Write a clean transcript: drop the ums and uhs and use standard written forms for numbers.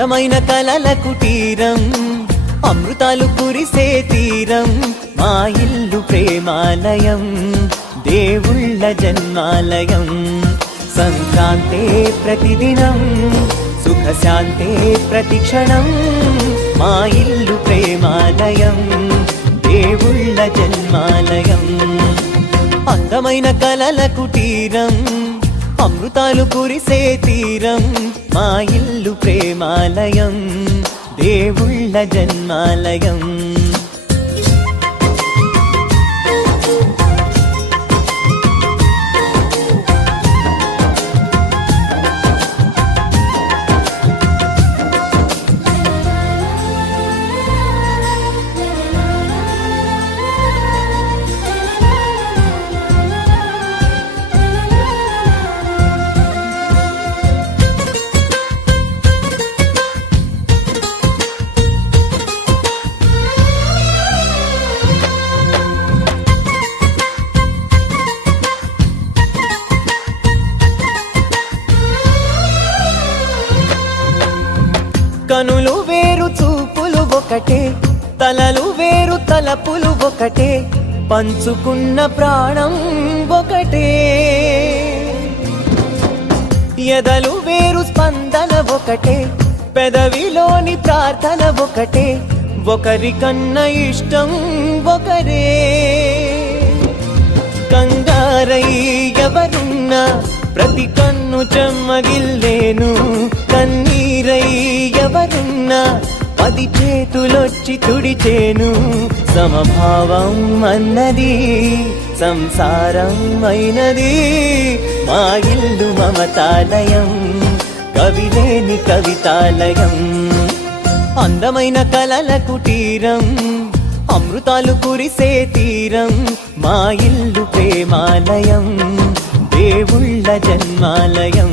అందమైన కలల కుటీరం, అమృతాలు కురిసే తీరం, మా ఇల్లు ప్రేమాలయం, దేవుళ్ళ జన్మాలయం. సంక్రాంతే ప్రతిదినం, సుఖశాంతే ప్రతిక్షణం, మా ఇల్లు ప్రేమాలయం, దేవుళ్ళ జన్మాలయం. అందమైన కలల కుటీరం, అమృతాలు కురిసే తీరం, మా ఇల్లు ప్రేమాలయం, దేవుళ్ళ జన్మాలయం. కనులు వేరు చూపులు ఒకటే, తలలు వేరు తలపులు ఒకటే, పంచుకున్న ప్రాణం ఒకటే. ఎదలు వేరు స్పందన ఒకటే, పెదవిలోని ప్రార్థన ఒకటే, ఒకరికన్నా ఇష్టం ఒకరే. కంగారై ఎవరున్నా ప్రతి కన్ను చెమ్మగిల్లేను, కన్నీరై ఎవరున్నా 10 చేతులొచ్చి తుడిచేను. సమభావం అన్నది సంసారం అయినది, మా ఇల్లు మమతాలయం, కవిలేని కవితాలయం. అందమైన కలల కుటీరం, అమృతాలు కురిసే తీరం, మా ఇల్లు ప్రేమాలయం, దేవుళ్ళ జన్మాలయం.